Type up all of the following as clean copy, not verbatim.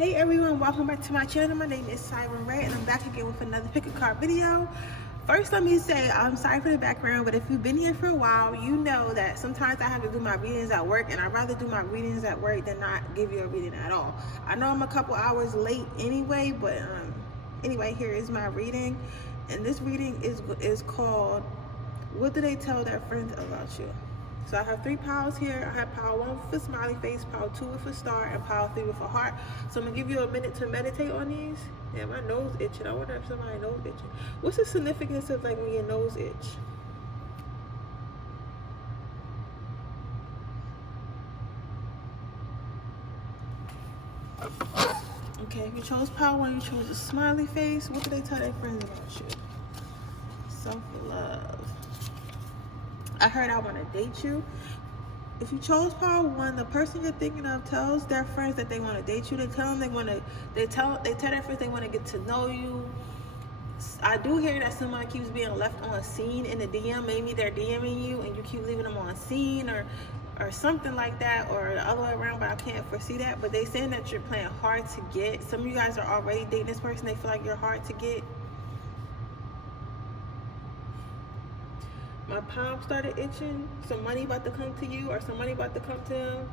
Hey everyone, welcome back to my channel. My name is Siren Redd and I'm back again with another pick a card video. First, let me say I'm sorry for the background, but if you've been here for a while, you know that sometimes I have to do my readings at work, and I'd rather do my readings at work than not give you a reading at all. I know I'm a couple hours late anyway, but anyway, here is my reading, and this reading is called "What Do They Tell Their Friends About You?" So I have 3 piles here. I have pile 1 with a smiley face, pile 2 with a star, and pile 3 with a heart. So I'm gonna give you a minute to meditate on these. Yeah, my nose itching. I wonder if somebody's nose itching. What's the significance of like when your nose itch? Okay, if you chose pile 1, you chose a smiley face. What do they tell their friends about you? Self-love. I heard I want to date you. If you chose pile 1, the person you're thinking of tells their friends that they want to date you. They tell them they tell their friends they want to get to know you. I do hear that someone keeps being left on scene in the DM. Maybe they're DMing you and you keep leaving them on scene or something like that, or the other way around, but I can't foresee that. But they saying that you're playing hard to get. Some of you guys are already dating this person. They feel like you're hard to get. My palm started itching. Some money about to come to you, or some money about to come to them.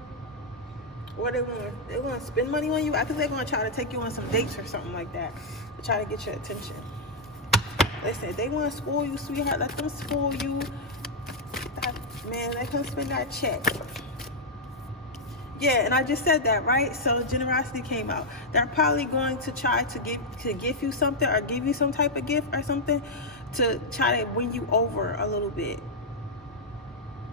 Or they're going to spend money on you. I think they're going to try to take you on some dates or something like that to try to get your attention. Listen, they want to spoil you, sweetheart. Let them spoil you. Man, they can spend that check. Yeah, and I just said that, right? So generosity came out. They're probably going to try to give you something, or give you some type of gift or something, to try to win you over a little bit.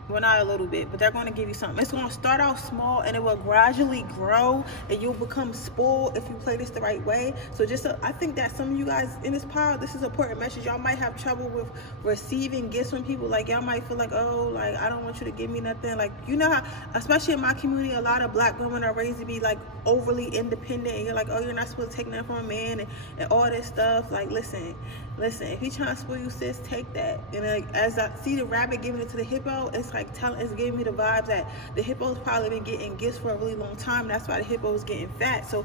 Well, not a little bit, but they're going to give you something. It's going to start out small and it will gradually grow, and you'll become spoiled if you play this the right way. So I think that some of you guys in this pile, this is an important message. Y'all might have trouble with receiving gifts from people. Like, y'all might feel like, oh, like, I don't want you to give me nothing. Like, you know how, especially in my community, a lot of black women are raised to be like overly independent, and you're like, oh, you're not supposed to take nothing from a man and all this stuff. Like, listen, if he's trying to spoil you, sis, take that. And like, as I see the rabbit giving it to the hippo, it's giving me the vibes that the hippo's probably been getting gifts for a really long time, and that's why the hippo is getting fat. So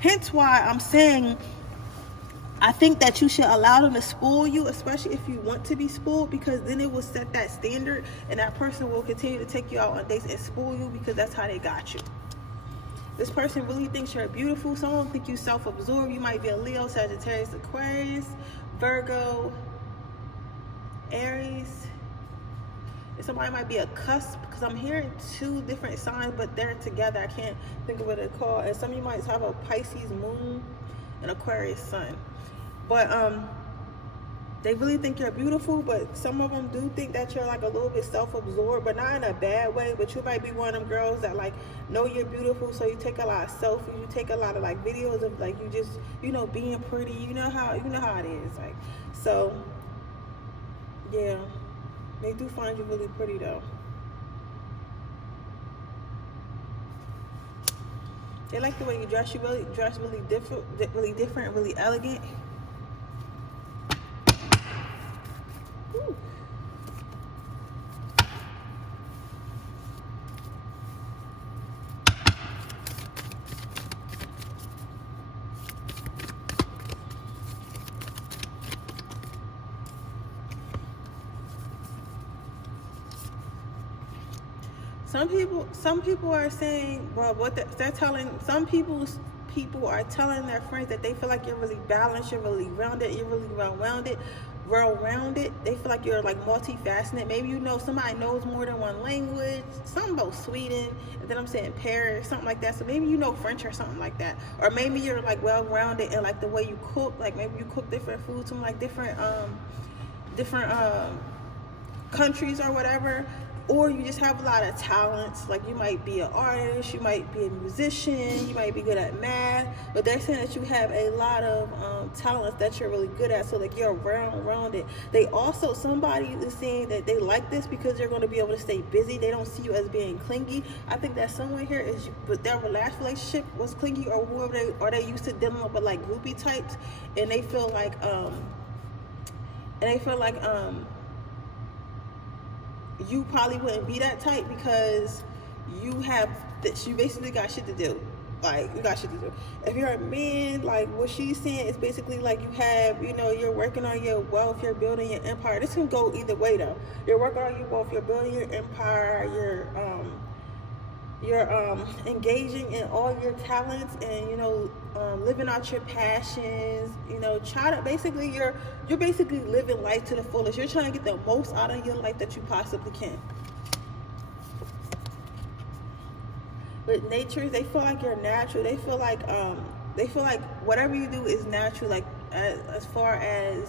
hence why I'm saying I think that you should allow them to spoil you, especially if you want to be spoiled, because then it will set that standard, and that person will continue to take you out on dates and spoil you, because that's how they got you. This person really thinks you're beautiful. Some of them think you self-absorbed. You might be a Leo, Sagittarius, Aquarius, Virgo, Aries. Somebody might be a cusp, because I'm hearing 2 different signs, but they're together. I can't think of what they're called. And some of you might have a Pisces moon and Aquarius sun. But they really think you're beautiful, but some of them do think that you're like a little bit self-absorbed, but not in a bad way. But you might be one of them girls that like know you're beautiful, so you take a lot of selfies, you take a lot of like videos of like you just, you know, being pretty. You know how it is. Like, so yeah. They do find you really pretty though. They like the way you dress. You dress really different, really elegant. Ooh. Some people are saying, well, they're telling, some people are telling their friends that they feel like you're really balanced, you're really rounded, you're really well-rounded. They feel like you're like multifaceted. Maybe you know somebody knows more than one language, something about Sweden, and then I'm saying Paris, something like that. So maybe you know French or something like that. Or maybe you're like well-rounded in like the way you cook, like maybe you cook different foods from like different countries or whatever. Or you just have a lot of talents. Like, you might be an artist, you might be a musician, you might be good at math, but they're saying that you have a lot of talents that you're really good at, so like you're rounded. They also, somebody is saying that they like this because they're going to be able to stay busy. They don't see you as being clingy. I think that someone here is, but their last relationship was clingy, or whoever they used to dealing with like groupie types, and they feel like you probably wouldn't be that type, because you basically got shit to do. Like, you got shit to do. If you're a man, like what she's saying is basically like you have, you know, you're working on your wealth, you're building your empire. This can go either way though. You're working on your wealth, you're building your empire, you're engaging in all your talents and, you know, living out your passions, you know, try to basically, you're basically living life to the fullest. You're trying to get the most out of your life that you possibly can. With nature, they feel like you're natural. They feel like whatever you do is natural. Like as far as,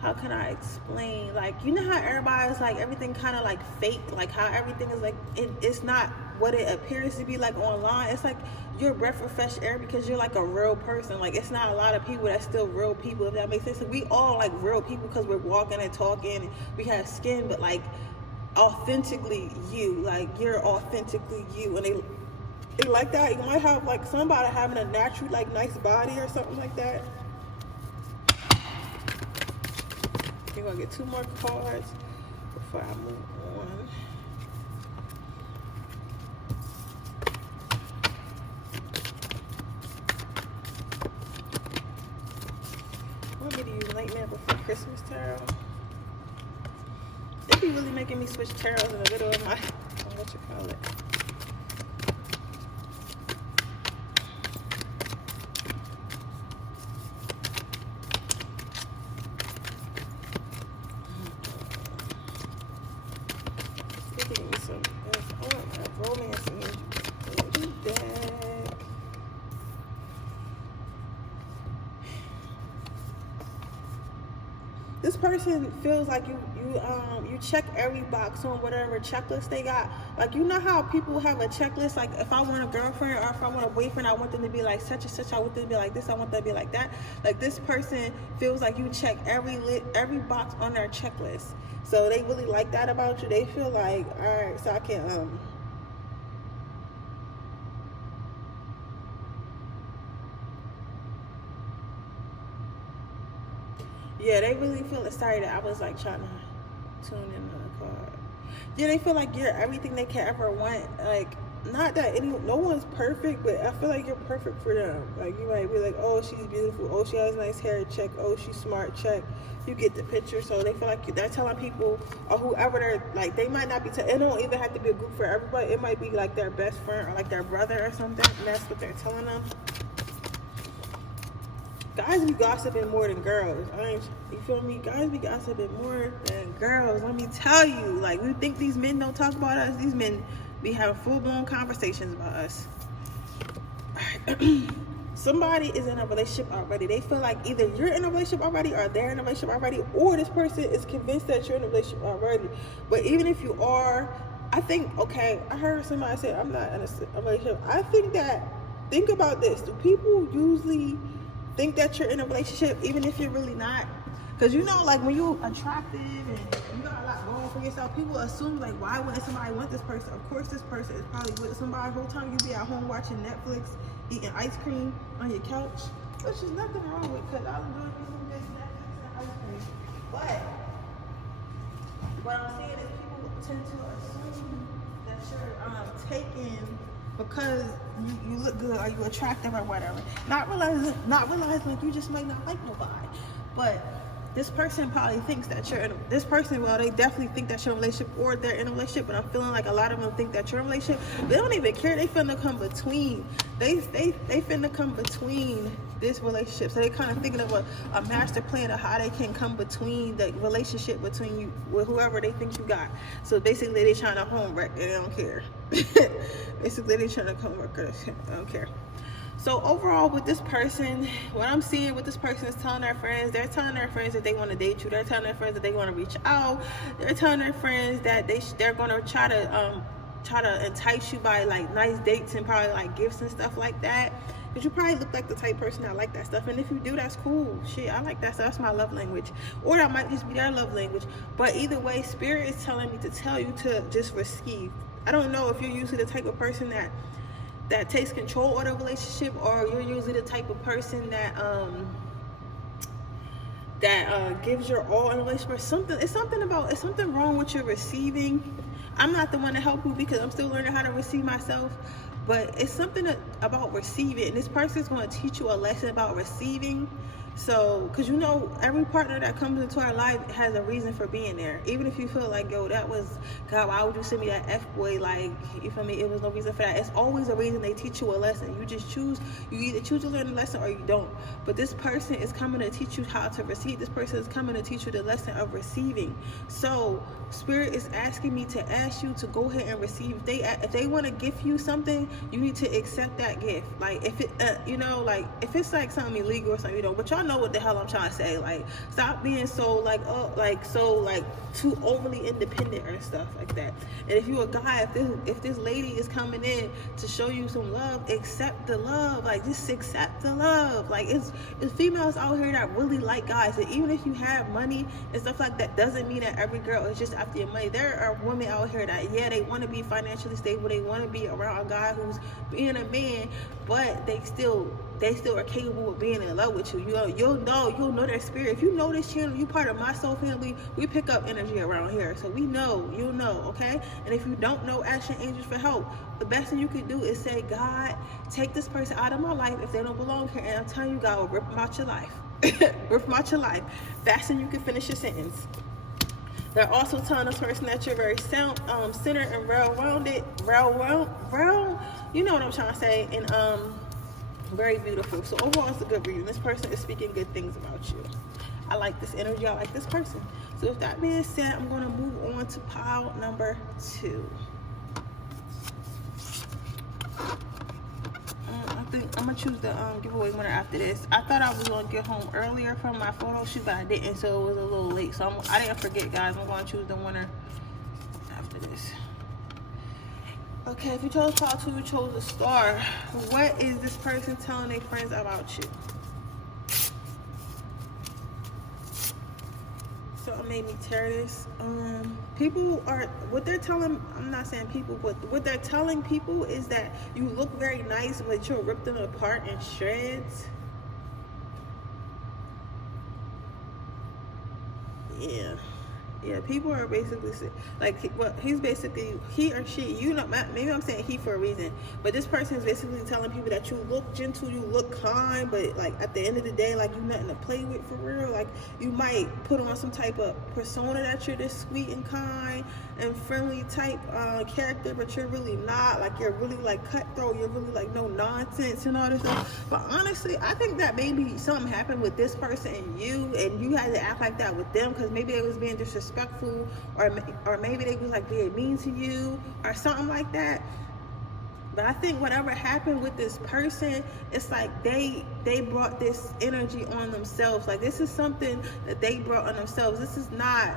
how can I explain? Like, you know how everybody's like everything kind of like fake, like how everything is like it's not what it appears to be like online. It's like you're a breath of fresh air because you're like a real person. Like, it's not a lot of people that's still real people, if that makes sense. We all like real people because we're walking and talking and we have skin, but like authentically you, like you're authentically you. And they like that. You might have like somebody having a natural like nice body or something like that. You're gonna get 2 more cards before I move on. I want me to use Nightmare Before Christmas tarot. They be really making me switch tarots in the middle of my, what you call it. This person feels like you check every box on whatever checklist they got. Like, you know how people have a checklist, like if I want a girlfriend or if I want a boyfriend, I want them to be like such and such, I want them to be like this, I want them to be like that. Like, this person feels like you check every box on their checklist. So they really like that about you. They feel like, all right, so I can yeah, they really feel excited. I was like trying to tune in on the card. Yeah, they feel like you're everything they can ever want. Like, not that no one's perfect, but I feel like you're perfect for them. Like, you might be like, oh, she's beautiful. Oh, she has nice hair. Check. Oh, she's smart. Check. You get the picture. So they feel like they're telling people or whoever they're like. They might not be. It don't even have to be a group for everybody. It might be like their best friend or like their brother or something. And that's what they're telling them. Guys be gossiping more than girls. You feel me? Guys be gossiping more than girls. Let me tell you. Like, we think these men don't talk about us. These men be having full-blown conversations about us. Somebody is in a relationship already. They feel like either you're in a relationship already or they're in a relationship already, or this person is convinced that you're in a relationship already. But even if you are, I think, okay, I heard somebody say, I'm not in a relationship. I think about this. Do people usually think that you're in a relationship even if you're really not? Because, you know, like when you're attractive and you got a lot going for yourself, people assume like, why wouldn't somebody want this person? Of course this person is probably with somebody the whole time you be at home watching Netflix, eating ice cream on your couch, which is nothing wrong with, because I enjoy some good Netflix and ice cream. But what I'm saying is people tend to assume that you're taken because you look good or you attractive or whatever. Not realizing like you just might not like nobody. But this person probably thinks that you're in this person, well, they definitely think that you're in a relationship or they're in a relationship, but I'm feeling like a lot of them think that you're in a relationship. They don't even care. They finna come between. They finna come between this relationship. So they kind of thinking of a master plan of how they can come between the relationship between you with whoever they think you got. So basically they trying to home wreck and they don't care. Basically they trying to come wreck and they don't care. So overall with this person, what I'm seeing with this person is telling their friends, they're telling their friends that they want to date you. They're telling their friends that they want to reach out. They're telling their friends that they're going to try to entice you by like nice dates and probably like gifts and stuff like that. Because you probably look like the type of person that like that stuff. And if you do, that's cool. Shit, I like that stuff. That's my love language. Or that might just be their love language. But either way, Spirit is telling me to tell you to just receive. I don't know if you're usually the type of person that takes control of the relationship, or you're usually the type of person that gives your all in a relationship. It's something wrong with your receiving. I'm not the one to help you because I'm still learning how to receive myself. but it's something about receiving, and this person's going to teach you a lesson about receiving. So, because you know, every partner that comes into our life has a reason for being there. Even if you feel like, yo, that was, God, why would you send me that F-boy? Like, you feel me? It was no reason for that. It's always a reason. They teach you a lesson. You just choose, you either choose to learn the lesson or you don't. But this person is coming to teach you how to receive. This person is coming to teach you the lesson of receiving. So, Spirit is asking me to ask you to go ahead and receive. If they want to gift you something, you need to accept that gift. Like, if it, you know, like, if it's like something illegal or something, you know, but y'all know what the hell I'm trying to say. Like, stop being so like, oh, like, so like too overly independent or stuff like that. And if you're a guy, if this lady is coming in to show you some love, accept the love. Like, just accept the love. Like, it's females out here that really like guys, and even if you have money and stuff like that, doesn't mean that every girl is just after your money. There are women out here that, yeah, they want to be financially stable, they want to be around a guy who's being a man, but they still are capable of being in love with you. You'll know their spirit. If you know this channel, you part of my soul family. We pick up energy around here, so we know, you'll know, okay? And if you don't know, ask your angels for help. The best thing you can do is say, God, take this person out of my life if they don't belong here. And I'm telling you, God will rip them out your life. Rip them out your life. Faster than you can finish your sentence. They're also telling this person that you're very centered and well-rounded, you know what I'm trying to say, and very beautiful. So overall, it's a good reading. This person is speaking good things about you. I like this energy. I like this person. So with that being said, I'm going to move on to pile number 2. I think I'm going to choose the giveaway winner after this. I thought I was going to get home earlier from my photo shoot, but I didn't, so it was a little late. So I didn't forget, guys. I'm going to choose the winner after this. Okay, if you chose pile 2, you chose a star. What is this person telling their friends about you? So it made me tear this. People are, what they're telling, I'm not saying people, but what they're telling people is that you look very nice, but you'll rip them apart in shreds. Yeah, people are basically like, well, he's basically, he or she, you know, maybe I'm saying he for a reason, but this person is basically telling people that you look gentle, you look kind, but like at the end of the day, like you're nothing to play with for real. Like you might put on some type of persona that you're this sweet and kind and friendly type character, but you're really not. Like you're really like cutthroat, you're really like no nonsense and all this stuff. But honestly, I think that maybe something happened with this person and you had to act like that with them, because maybe they was being disrespectful, or maybe they was like being mean to you or something like that. But I think whatever happened with this person, it's like they brought this energy on themselves. Like this is something that they brought on themselves. This is not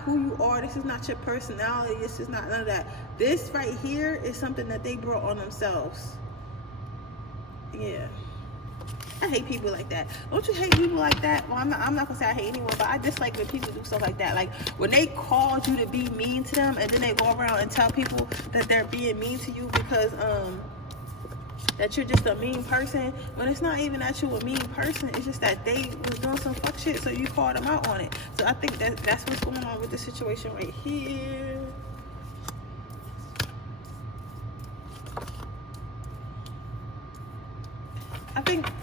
who you are. This is not your personality. This is not none of that. This right here is something that they brought on themselves. Yeah. I hate people like that. Don't you hate people like that? Well, I'm not gonna say I hate anyone, but I dislike when people do stuff like that. Like when they called you to be mean to them, and then they go around and tell people that they're being mean to you because that you're just a mean person. When it's not even that you're a mean person, it's just that they was doing some fuck shit, so you called them out on it. So I think that's what's going on with this situation right here.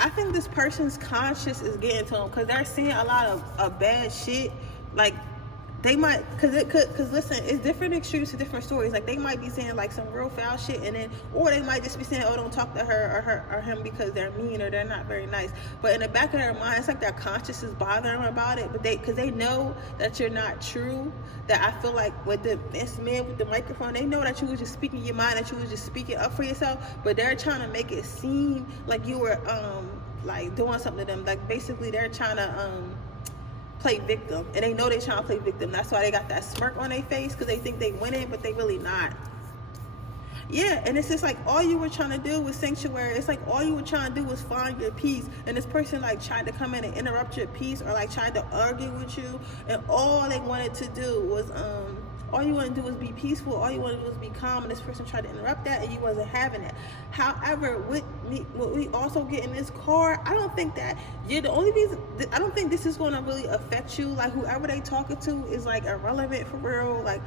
I think this person's conscience is getting to them because they're seeing a lot of bad shit. Like they might, because listen, it's different extremes to different stories. Like they might be saying like some real foul shit, and then, or they might just be saying, oh, don't talk to her or him because they're mean or they're not very nice. But in the back of their mind, it's like their conscience is bothering them about it. But because they know that you're not true. That I feel like with this man with the microphone, they know that you was just speaking your mind, that you was just speaking up for yourself. But they're trying to make it seem like you were like doing something to them. Like basically, they're trying to play victim, and they know they're trying to play victim. That's why they got that smirk on their face, because they think they winning, but they really not. Yeah, and it's just like all you were trying to do was sanctuary. It's like all you were trying to do was find your peace, and this person like tried to come in and interrupt your peace, or like tried to argue with you, and all they wanted to do was all you want to do is be peaceful, all you want to do is be calm, and this person tried to interrupt that and you wasn't having it. However, what we also get in this card, I don't think that you're the only reason. I don't think this is going to really affect you. Like, whoever they talking to is like irrelevant for real. Like,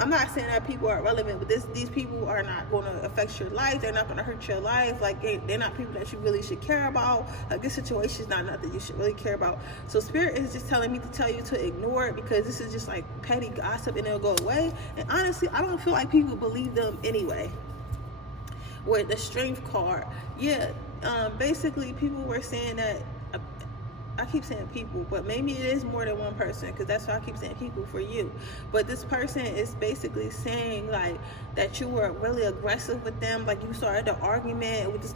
I'm not saying that people are irrelevant, but these people are not going to affect your life. They're not going to hurt your life. Like, they're not people that you really should care about. Like, this situation is not nothing you should really care about. So Spirit is just telling me to tell you to ignore it, because this is just like petty gossip and it'll go away. And honestly, I don't feel like people believe them anyway. With the Strength card, yeah, basically people were saying that, I keep saying people, but maybe it is more than one person, because that's why I keep saying people for you. But this person is basically saying like that you were really aggressive with them, like you started the argument with this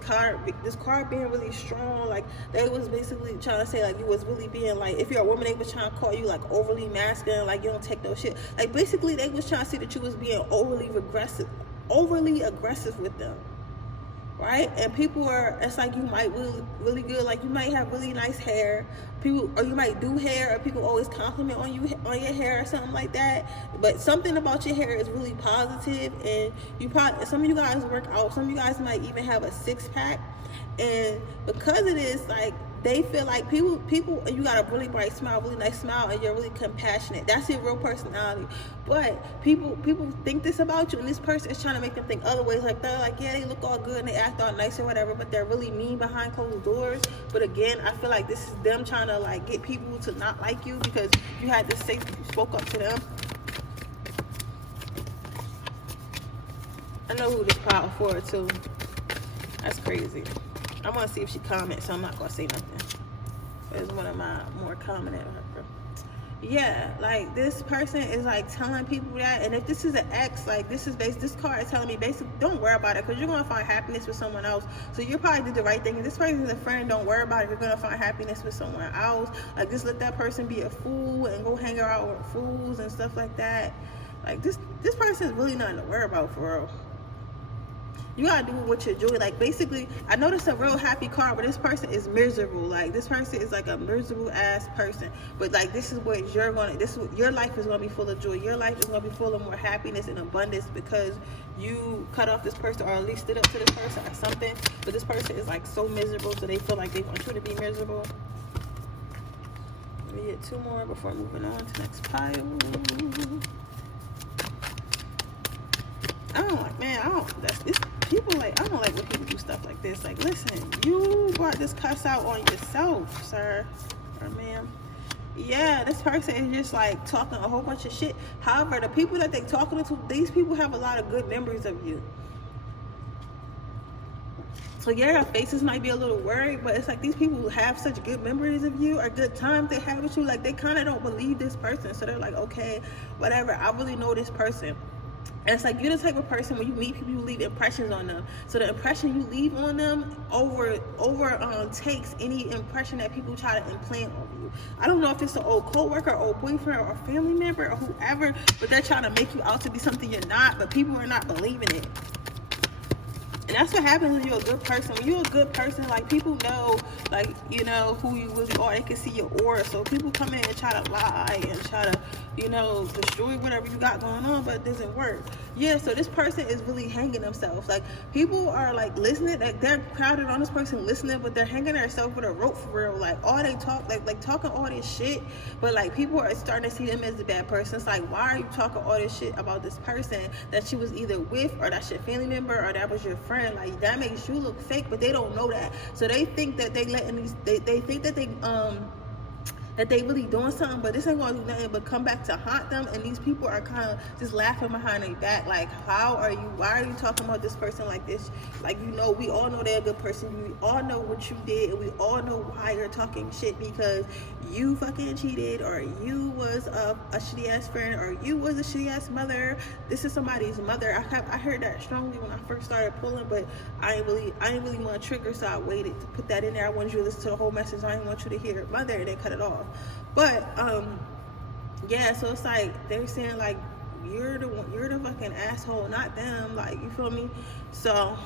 card being really strong. Like, they was basically trying to say like you was really being like, if you're a woman, they was trying to call you like overly masculine, like you don't take no shit. Like, basically they was trying to say that you was being overly aggressive with them. Right? And people are, it's like you might really good, like you might have really nice hair, people, or you might do hair, or people always compliment on you on your hair or something like that. But something about your hair is really positive, and you probably, some of you guys work out, some of you guys might even have a 6-pack, and because it is like, they feel like people, and you got a really bright smile, really nice smile, and you're really compassionate. That's your real personality. But people think this about you, and this person is trying to make them think other ways. Like, they're like, yeah, they look all good and they act all nice or whatever, but they're really mean behind closed doors. But again, I feel like this is them trying to like get people to not like you, because you had to say, you spoke up to them. I know who this power for too. That's crazy. I want to see if she comments, so I'm not going to say nothing. It's one of my more commented. Yeah, like, this person is like telling people that, and if this is an ex, like, this card is telling me basically don't worry about it, because you're going to find happiness with someone else. So you probably did the right thing. If this person is a friend, don't worry about it. You're going to find happiness with someone else. Like, just let that person be a fool and go hang out with fools and stuff like that. Like, this person is really nothing to worry about for real. You gotta do what you're doing. Like, basically, I noticed a real happy card, but this person is miserable. Like, this person is like a miserable ass person. But like, this is what your life is gonna be full of joy. Your life is gonna be full of more happiness and abundance, because you cut off this person, or at least stood up to this person or something. But this person is like so miserable, so they feel like they want you to be miserable. Let me get 2 more before moving on to the next pile. I don't like when people do stuff like this. Like, listen, you brought this cuss out on yourself, sir or ma'am. Yeah, this person is just like talking a whole bunch of shit. However, the people that they talking to, these people have a lot of good memories of you. So yeah, their faces might be a little worried, but it's like these people who have such good memories of you, or good times they have with you, like, they kind of don't believe this person. So they're like, okay, whatever, I really know this person. And it's like, you're the type of person, when you meet people, you leave impressions on them. So the impression you leave on them takes any impression that people try to implant on you. I don't know if it's an old co-worker, or old boyfriend, or family member, or whoever, but they're trying to make you out to be something you're not, but people are not believing it. And that's what happens when you're a good person. When you're a good person, like, people know, like, you know, who you really are. They can see your aura. So people come in and try to lie and try to, you know, destroy whatever you got going on, but it doesn't work. Yeah, so this person is really hanging themselves. Like, people are, like, listening. Like, they're crowded on this person listening, but they're hanging themselves with a rope for real. Like, all they talk, like talking all this shit, but, like, people are starting to see them as the bad person. It's like, why are you talking all this shit about this person that you was either with, or that's your family member, or that was your friend? Like, that makes you look fake, but they don't know that. So they think that they think that they really doing something, but this ain't gonna do nothing but come back to haunt them. And these people are kind of just laughing behind their back, like, why are you talking about this person like this? Like, you know, we all know they're a good person. We all know what you did, and we all know why you're talking shit, because you fucking cheated, or you was a shitty ass friend, or you was a shitty ass mother. This is somebody's mother. I heard that strongly when I first started pulling, but I ain't really want to trigger, so I waited to put that in there. I wanted you to listen to the whole message. I didn't want you to hear mother and then cut it off. But yeah, so it's like they're saying, like, you're the fucking asshole, not them. Like, you feel me? So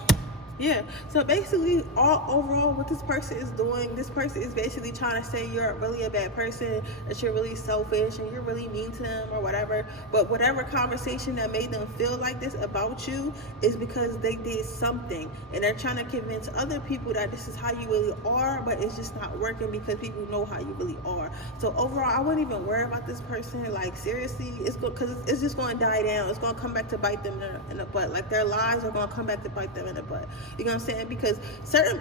Yeah. So basically, all overall, what this person is doing, this person is basically trying to say you're really a bad person, that you're really selfish, and you're really mean to them or whatever. But whatever conversation that made them feel like this about you is because they did something, and they're trying to convince other people that this is how you really are, but it's just not working because people know how you really are. So overall, I wouldn't even worry about this person. Like seriously, because it's just going to die down. It's going to come back to bite them in the butt. Like their lies are going to come back to bite them in the butt. You know what I'm saying? Because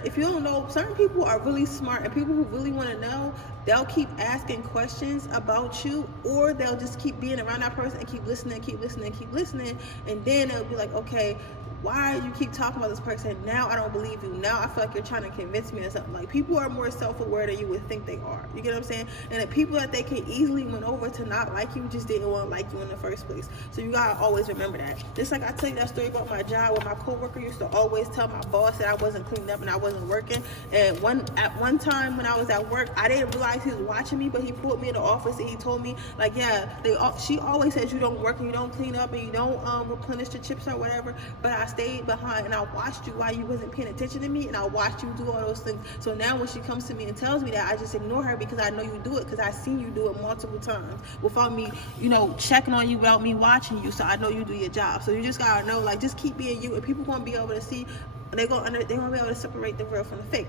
if you don't know, certain people are really smart, and people who really want to know, they'll keep asking questions about you, or they'll just keep being around that person and keep listening, and then they'll be like, okay, why you keep talking about this person? Now I don't believe you. Now I feel like you're trying to convince me of something. Like people are more self-aware than you would think they are. You get what I'm saying? And the people that they can easily win over to not like you just didn't want to like you in the first place. So you gotta always remember that. Just like I tell you that story about my job where my coworker used to always tell my boss that I wasn't cleaned up and I wasn't working. And at one time when I was at work, I didn't realize he was watching me, but he pulled me in the office and he told me like, yeah, she always says you don't work and you don't clean up and you don't replenish the chips or whatever. But I stayed behind and I watched you while you wasn't paying attention to me, and I watched you do all those things. So now when she comes to me and tells me that, I just ignore her because I know you do it, because I've seen you do it multiple times without me, checking on you, without me watching you. So I know you do your job. So you just gotta know, like, just keep being you, and people gonna be able to see, they're gonna be able to separate the real from the fake.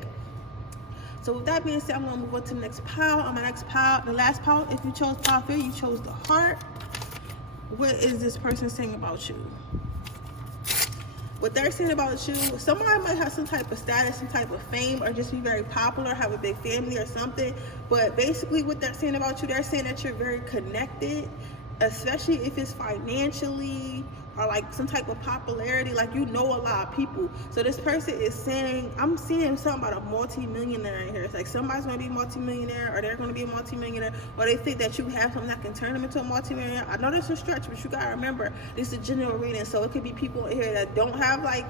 So with that being said, I'm gonna move on to the next pile. On my next pile, the last pile, if you chose pile 3, you chose the heart. What is this person saying about you? What they're saying about you, somebody might have some type of status, some type of fame, or just be very popular, have a big family or something. But basically what they're saying about you, they're saying that you're very connected, especially if it's financially or like some type of popularity, like you know a lot of people. So this person is saying, I'm seeing something about a multi-millionaire in here. It's like somebody's gonna be a multi-millionaire, or they're gonna be a multi-millionaire, or they think that you have something that can turn them into a multi-millionaire. I know this is a stretch, but you gotta remember, this is a general reading, so it could be people in here that don't have like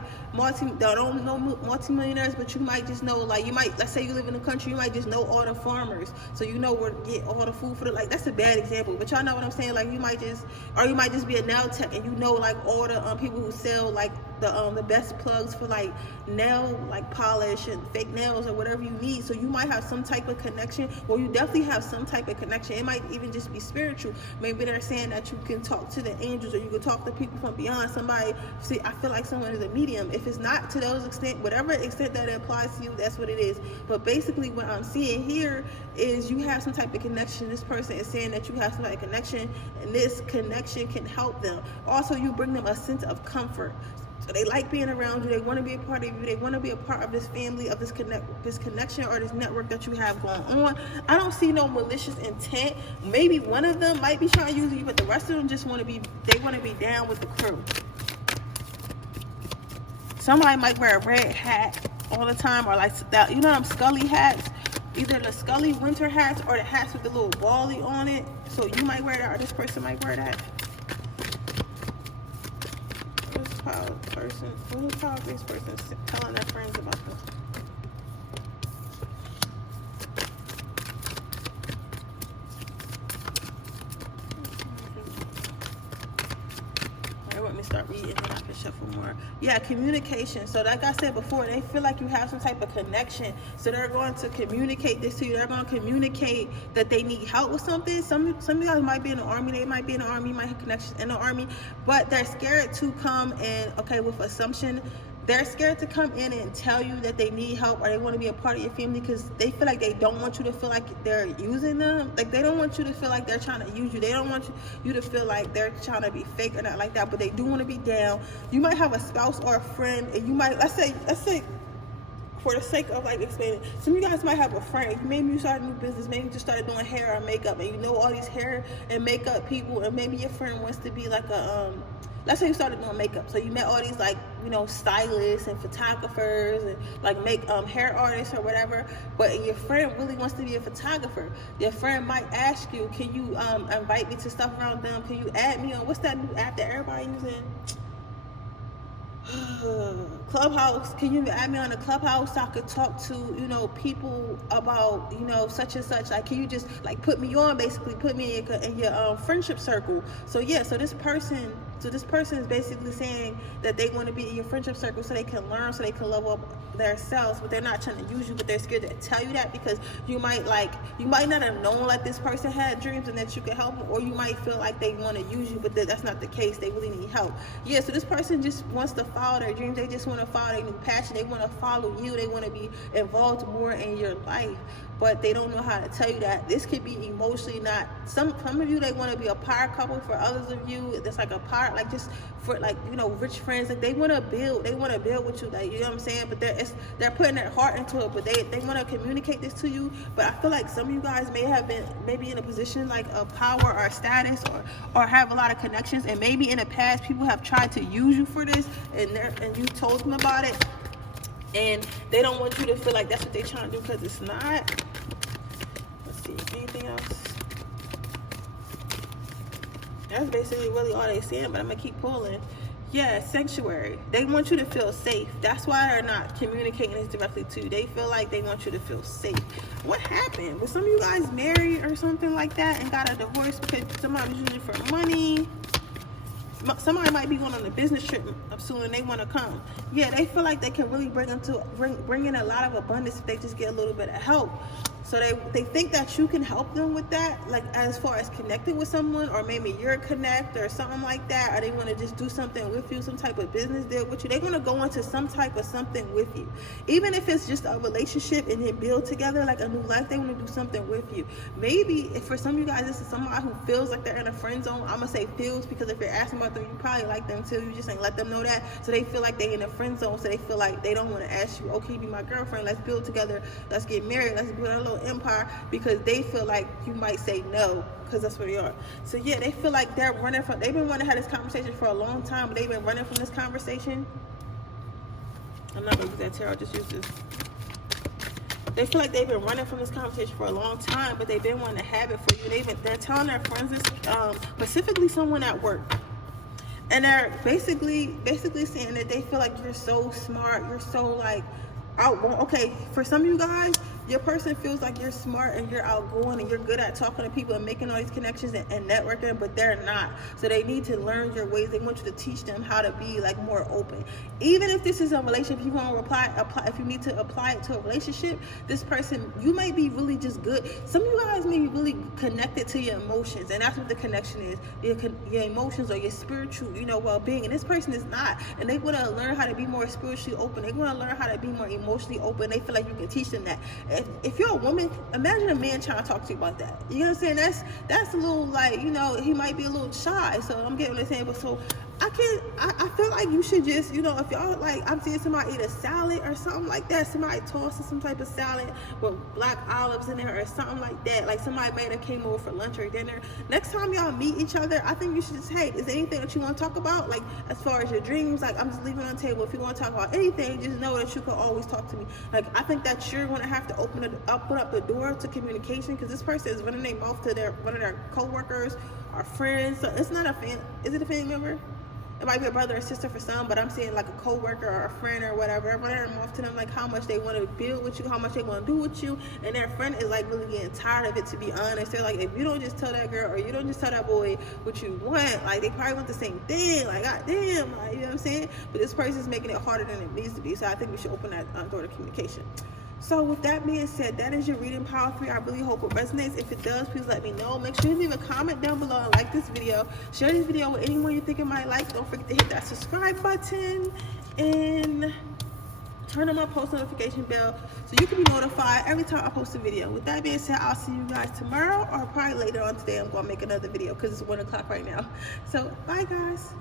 don't know multi-millionaires, but you might just know, like, let's say you live in the country, you might just know all the farmers, so you know where to get all the food for like, that's a bad example, but y'all know what I'm saying. Like you might just be a nail tech, and you know like all the people who sell like the best plugs for like nail like polish and fake nails or whatever you need. So you might have some type of connection, or you definitely have some type of connection. It might even just be spiritual. Maybe they're saying that you can talk to the angels, or you can talk to people from beyond. Somebody, see, I feel like someone is a medium. If it's not to those extent, whatever extent that it applies to you, that's what it is. But basically what I'm seeing here is you have some type of connection. This person is saying that you have some type of connection, and this connection can help them. Also, you bring them a sense of comfort. So they like being around you. They want to be a part of you. They want to be a part of this family, of this connection or this network that you have going on. I don't see no malicious intent. Maybe one of them might be trying to use you, but the rest of them just want to be down with the crew. Somebody might wear a red hat all the time, or like that, them Scully hats, either the Scully winter hats or the hats with the little bally on it. So you might wear that, or this person might wear that. This person telling their friends about this. Let me start reading and I can shuffle more. Yeah, communication. So like I said before, they feel like you have some type of connection. So they're going to communicate this to you. They're going to communicate that they need help with something. Some of you guys might be in the army. They might be in the army, might have connections in the army, but they're scared to come and, with assumption, they're scared to come in and tell you that they need help, or they want to be a part of your family, because they feel like they don't want you to feel like they're using them. Like they don't want you to feel like they're trying to use you. They don't want you to feel like they're trying to be fake or not like that, but they do want to be down. You might have a spouse or a friend, and you might, let's say for the sake of like explaining, some of you guys might have a friend. Maybe you started a new business, maybe you just started doing hair or makeup, and you know all these hair and makeup people, and maybe your friend wants to be like let's say you started doing makeup, so you met all these like stylists and photographers and like hair artists or whatever, but your friend really wants to be a photographer. Your friend might ask you, can you invite me to stuff around them? Can you add me on, what's that new app that everybody using? Clubhouse. Can you add me on the Clubhouse so I could talk to people about such and such? Like, can you just like put me on, basically put me in your friendship circle? So yeah, so this person So this person is basically saying that they want to be in your friendship circle so they can learn, so they can level up themselves, but they're not trying to use you, but they're scared to tell you that because you might not have known like this person had dreams and that you could help them, or you might feel like they want to use you, but that's not the case. They really need help. Yeah, so this person just wants to follow their dreams. They just want to follow their new passion. They want to follow you. They want to be involved more in your life, but they don't know how to tell you that. This could be emotionally not. Some of you, they want to be a power couple. For others of you, that's like a power, like just for like, you know, rich friends. Like they want to build with you, like, you know what I'm saying? But they're putting their heart into it, but they want to communicate this to you. But I feel like some of you guys may have been maybe in a position like of power or status or have a lot of connections, and maybe in the past people have tried to use you for this, and you told them about it, and they don't want you to feel like that's what they're trying to do, because it's not. Let's see, anything else? That's basically really all they're saying, but I'm gonna keep pulling. Yeah, sanctuary. They want you to feel safe. That's why they're not communicating this directly to you. They feel like they want you to feel safe. What happened? Was some of you guys married or something like that and got a divorce because somebody was using it for money? Somebody might be going on a business trip soon and they want to come. Yeah, they feel like they can really bring in a lot of abundance if they just get a little bit of help. So they think that you can help them with that, like as far as connecting with someone, or maybe you're a connect or something like that, or they want to just do something with you, some type of business deal with you. They want to go into some type of something with you. Even if it's just a relationship and then build together like a new life, they want to do something with you. Maybe if for some of you guys, this is somebody who feels like they're in a friend zone. I'm going to say feels, because if you're asking about them, you probably like them too. You just ain't let them know that. So they feel like they're in a friend zone. So they feel like they don't want to ask you, okay, be my girlfriend, let's build together, let's get married, let's build a little empire, because they feel like you might say no, because that's where they are. So yeah, they feel like they've been wanting to have this conversation for a long time, but they've been running from this conversation. I'm not going to use that tarot, I'll just use this. They feel like they've been running from this conversation for a long time, but they've been wanting to have it for you. They're telling their friends this, specifically someone at work. And they're basically saying that they feel like you're so smart, you're so like outgoing. Okay, for some of you guys, your person feels like you're smart and you're outgoing and you're good at talking to people and making all these connections and networking, but they're not. So they need to learn your ways. They want you to teach them how to be like more open. Even if this is a relationship, if you want to apply, if you need to apply it to a relationship, this person, you may be really just good. Some of you guys may be really connected to your emotions, and that's what the connection is. Your emotions or your spiritual, well-being. And this person is not. And they want to learn how to be more spiritually open. They want to learn how to be more emotionally open. They feel like you can teach them that. If you're a woman, imagine a man trying to talk to you about that. You know what I'm saying? That's a little like, he might be a little shy. So I'm getting what they're saying. But so I feel like you should just, if y'all like, I'm seeing somebody eat a salad or something like that. Somebody tossing some type of salad with black olives in there or something like that. Like somebody may have came over for lunch or dinner. Next time y'all meet each other, I think you should just, hey, is there anything that you want to talk about? Like as far as your dreams, like I'm just leaving it on the table. If you want to talk about anything, just know that you can always talk to me. Like I think that you're going to have to open up the door to communication, because this person is running their mouth to one of their co-workers or friends. So it's not a fan. Is it a family member? It might be a brother or sister for some, but I'm saying like a co-worker or a friend or whatever. Running their mouth to them like how much they want to build with you, how much they want to do with you, and their friend is like really getting tired of it, to be honest. They're like, if you don't just tell that girl or you don't just tell that boy what you want, like they probably want the same thing, like goddamn, like, you know what I'm saying? But this person's making it harder than it needs to be, so I think we should open that door to communication. So with that being said, that is your reading, Power 3. I really hope it resonates. If it does, please let me know. Make sure you leave a comment down below and like this video. Share this video with anyone you think it might like. Don't forget to hit that subscribe button and turn on my post notification bell so you can be notified every time I post a video. With that being said, I'll see you guys tomorrow, or probably later on today. I'm going to make another video because it's 1 o'clock right now. So bye guys.